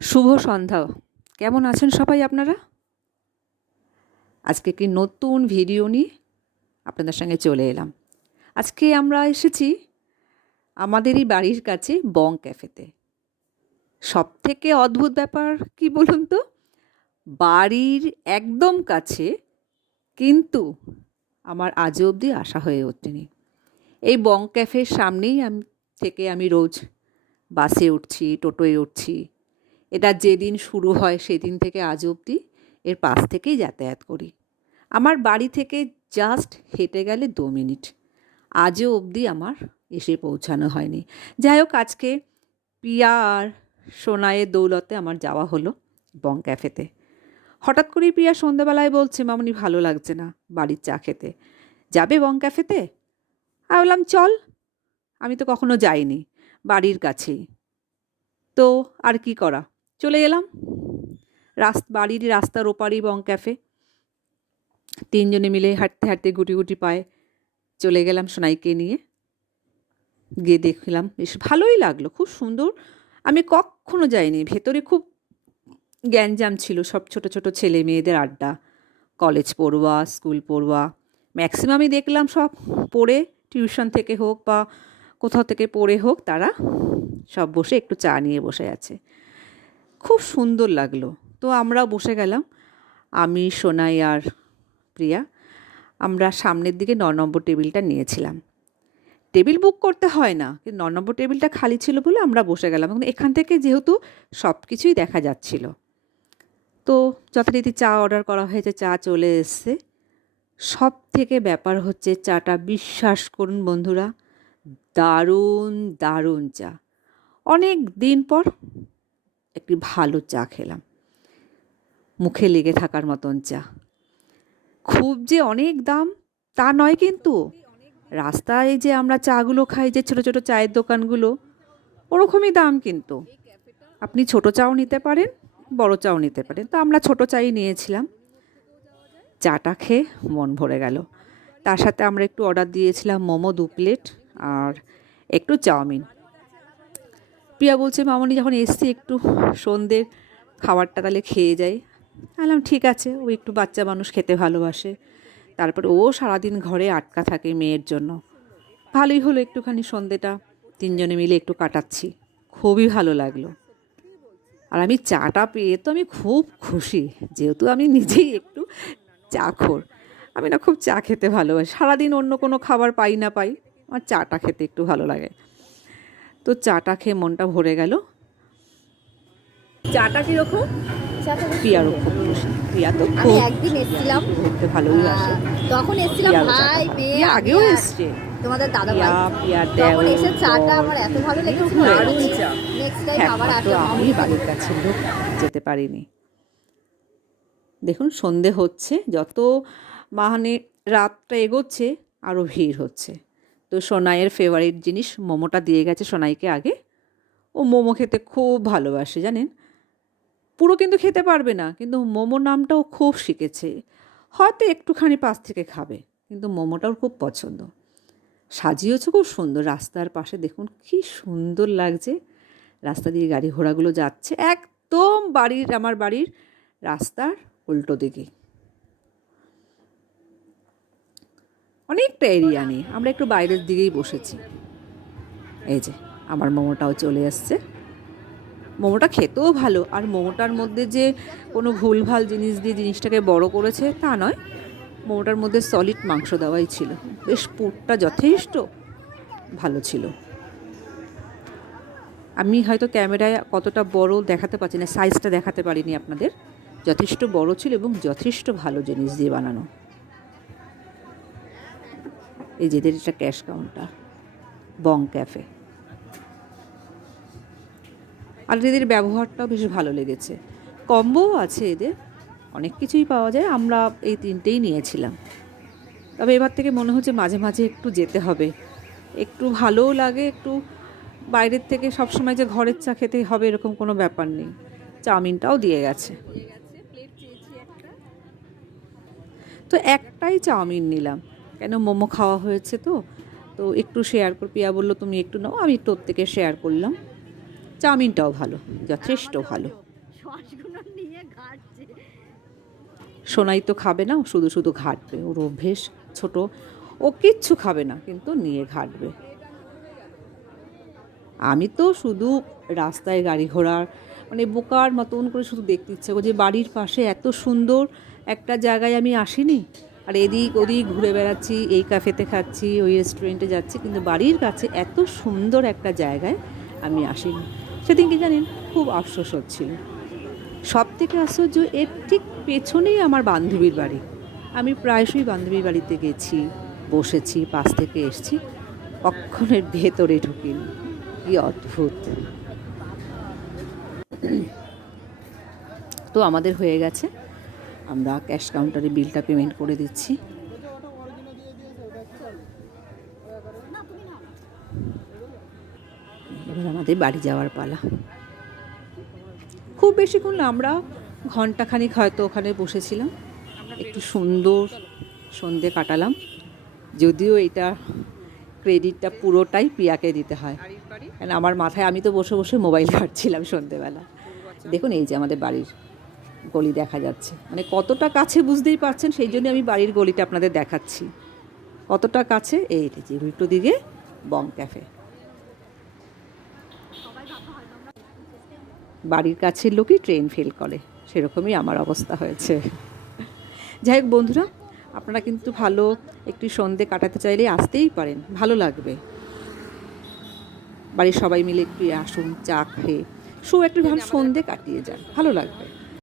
শুভ সন্ধ্যা। কেমন আছেন সবাই আপনারা? আজকে একটি নতুন ভিডিও নিয়ে আপনাদের সঙ্গে চলে এলাম। আজকে আমরা এসেছি আমাদেরই বাড়ির কাছে বং ক্যাফেতে। সব থেকে অদ্ভুত ব্যাপার কি বলুন তো? বাড়ির একদম কাছে কিন্তু আমার আজও অবধি আশা হয়ে ওঠেনি। এই বং ক্যাফের সামনেই আমি, থেকে আমি রোজ বাসে উঠছি, টোটোয় উঠছি। এটা যেদিন শুরু হয় সেদিন থেকে আজ অবধি এর পাশ থেকেই যাতায়াত করি। আমার বাড়ি থেকে জাস্ট হেঁটে গেলে দু মিনিট। আজও অবধি আমার এসে পৌঁছানো হয়নি। যাই হোক, আজকে পিয়া আর সোনায়ের দৌলতে আমার যাওয়া হলো বং ক্যাফেতে। হঠাৎ করেই প্রিয়া সন্ধ্যাবেলায় বলছে, মামনি, ভালো লাগছে না বাড়ির চা খেতে। যাবে বং ক্যাফেতে? আমি বললাম, চল। আমি তো কখনো যাইনি, বাড়ির কাছেই। তো আর কি করা? চলে এলাম। রাস বাড়ির রাস্তার ওপারই বং ক্যাফে। তিনজনে মিলে হাঁটতে হাঁটতে গুটি গুটি পায়ে চলে গেলাম সোনাইকে নিয়ে। গিয়ে দেখলাম, বেশ ভালোই লাগল, খুব সুন্দর। আমি কখনো যাইনি, ভেতরে খুব গ্যাঞ্জাম ছিল সব ছোট ছোট ছেলে মেয়েদের আড্ডা। কলেজ পড়ুয়া, স্কুল পড়ুয়া, ম্যাক্সিমামই দেখলাম সব পড়ে, টিউশন থেকে হোক বা কোথাও থেকে পড়ে হোক, তারা সব বসে একটু চা নিয়ে বসে আছে। খুব সুন্দর লাগল। তো আমরাও বসে গেলাম। আমি, সোনাই আর প্রিয়া আমরা সামনের দিকে ন নম্বর টেবিলটা নিয়েছিলাম। টেবিল বুক করতে হয় না ন নম্বর টেবিলটা খালি ছিল বলে আমরা বসে গেলাম। এখান থেকে যেহেতু সব কিছুই দেখা যাচ্ছিল। তো যথারীতি চা অর্ডার করা হয়েছে, চা চলে এসছে। সব থেকে ব্যাপার হচ্ছে চাটা বিশ্বাস করুন বন্ধুরা, দারুণ দারুণ চা। অনেক দিন পর একটি ভালো চা খেলাম। মুখে লেগে থাকার মতন চা। খুব যে অনেক দাম, তা নয় কিন্তু। রাস্তায় যে আমরা চাগুলো খাই, যে ছোটো ছোটো চায়ের দোকানগুলো, ওরকমই দাম কিন্তু। আপনি ছোট চাও নিতে পারেন, বড় চাও নিতে পারেন। তো আমরা ছোট চাই নিয়েছিলাম। চাটা খেয়ে মন ভরে গেল। তার সাথে আমরা একটু অর্ডার দিয়েছিলাম মোমো দু প্লেট আর একটু চাউমিন। প্রিয়া বলছে, মামনি যখন এসছি একটু সন্ধ্যের খাবারটা তাহলে খেয়ে যাই। বললাম, ঠিক আছে, ও একটু বাচ্চা মানুষ খেতে ভালোবাসে। তারপর ও সারাদিন ঘরে আটকা থাকে মেয়ের জন্য। ভালোই হলো একটুখানি সন্ধেটা তিনজনে মিলে একটু কাটাচ্ছি। খুবই ভালো লাগল। আর আমি চাটা পেয়ে তো আমি খুব খুশি, যেহেতু আমি নিজেই একটু চা খোর আমি না খুব চা খেতে ভালোবাসি। সারাদিন অন্য কোনো খাবার পাই না পাই, আমার চাটা খেতে একটু ভালো লাগে। তো চাটা খেয়ে মনটা ভরে গেল। চাটা কীরকম? খুব প্রিয়া তো আমি একদিন এসেছিলাম। ঘুরতে ভালোই আসে। তখন এসেছিলাম ভাই মেয়ে আগেও এসছে। তোমাদের দাদা ভাই প্রিয়ার তখন এসে চাটা আমার এত ভালো লেগেছে দারুণ চা নেক্সট টাইম আবার একমাত্র আমি বাড়ির কাছে লোক যেতে পারিনি। দেখুন সন্ধে হচ্ছে। যত মানে রাতটা এগোচ্ছে আরও ভিড় হচ্ছে। তো সোনাইয়ের ফেভারিট জিনিস মোমোটা দিয়ে গেছে সোনাইকে আগে। ও মোমো খেতে খুব ভালোবাসে, জানেন? পুরো কিন্তু খেতে পারবে না, কিন্তু মোমো নামটাও খুব শিখেছে। হয়তো একটুখানি পাশ থেকে খাবে, কিন্তু মোমোটাও খুব পছন্দ। সাজিয়েছে খুব সুন্দর, রাস্তার পাশে দেখুন কি সুন্দর লাগছে। রাস্তা দিয়ে গাড়ি ঘোড়াগুলো যাচ্ছে, একদম বাড়ির, আমার বাড়ির রাস্তার উল্টো দিকে। অনেকটা এরিয়া নেই। আমরা একটু বাইরের দিকেই বসেছি। এই যে, আমার মোমোটাও চলে আসছে। মোমোটা খেতেও ভালো, আর মোমোটার মধ্যে যে কোনো ভুলভাল জিনিস দিয়ে জিনিসটাকে বড় করেছে, তা নয়। মোমোটার মধ্যে সলিড মাংস দেওয়াই ছিল। বেশ পুরটা যথেষ্ট ভালো ছিল। আমি হয়তো ক্যামেরায় কতটা বড় দেখাতে পারছি না সাইজটা দেখাতে পারিনি আপনাদের। যথেষ্ট বড় ছিল এবং যথেষ্ট ভালো জিনিস দিয়ে বানানো। এই যে, এদের এটা ক্যাশ কাউন্টার, বং ক্যাফে। আর এদের ব্যবহারটাও বেশ ভালো লেগেছে। কম্বোও আছে এদের, অনেক কিছুই পাওয়া যায়, আমরা এই তিনটেই নিয়েছিলাম। তবে এবার থেকে মনে হচ্ছে মাঝে মাঝে একটু যেতে হবে। একটু ভালোও লাগে, একটু বাইরের থেকে সবসময় যে ঘরের চা খেতে হবে এরকম কোনো ব্যাপার নেই। চাউমিনটাও দিয়ে গেছে। তো একটাই চাউমিন নিলাম। কেন মোমো খাওয়া হয়েছে তো? তো একটু শেয়ার কর পিয়া বলল তুমি একটু নাও আমি তোর থেকে শেয়ার করলাম। চাউমিনটাও ভালো যথেষ্ট ভালো। সোনাই তো খাবে না শুধু শুধু ঘাটবে ওর অভ্যেস ছোট। ও কিচ্ছু খাবে না কিন্তু নিয়ে ঘাটবে। আমি তো শুধু রাস্তায় গাড়ি ঘোড়ার মানে বোকার মতন করে শুধু দেখতে ইচ্ছে করে যে বাড়ির পাশে এত সুন্দর একটা জায়গায় আমি আসিনি আর এদিক ওদিক ঘুরে বেড়াচ্ছি, এই ক্যাফেতে খাচ্ছি, ওই রেস্টুরেন্টে যাচ্ছি। কিন্তু বাড়ির কাছে এত সুন্দর একটা জায়গায় আমি আসিনি। সেদিন কি জানেন? খুব আফসোস হচ্ছিল। সব থেকে আশ্চর্য, এর ঠিক পেছনেই আমার বান্ধবীর বাড়ি। আমি প্রায়শই বান্ধবীর বাড়িতে গেছি, বসেছি, পাশ থেকে এসছি, কক্ষণের ভেতরে ঢুকিনি। কি অদ্ভুত। তো আমাদের হয়ে গেছে। আমরা ক্যাশ কাউন্টারে বিলটা পেমেন্ট করে দিচ্ছি। এবার আমাদের বাড়ি যাওয়ার পালা। খুব বেশিক্ষণ আমরা ঘন্টাখানিক হয়তো ওখানে বসেছিলাম। একটু সুন্দর সন্ধে কাটালাম। যদিও এটা ক্রেডিটটা পুরোটাই পিয়াকে দিতে হয়। কারণ আমার মাথায় আমি তো বসে বসে মোবাইল ঘাটছিলাম সন্ধেবেলা। দেখুন এই যে আমাদের বাড়ির গলি দেখা যাচ্ছে। মানে কতটা কাছে বুঝতেই পারছেন, সেই জন্য আমি বাড়ির গলিটা আপনাদের দেখাচ্ছি। কতটা কাছে? এই যে উল্টো দিকে বং ক্যাফে। বাড়ির কাছের লোকই ট্রেন ফেল করে, সেরকমই আমার অবস্থা হয়েছে। যাই হোক বন্ধুরা, আপনারা কিন্তু ভালো একটু সন্ধে কাটাতে চাইলে আসতেই পারেন, ভালো লাগবে। বাড়ির সবাই মিলে একটু আসুন, চা খেয়ে শো একটু ভালো সন্ধে কাটিয়ে যান, ভালো লাগবে।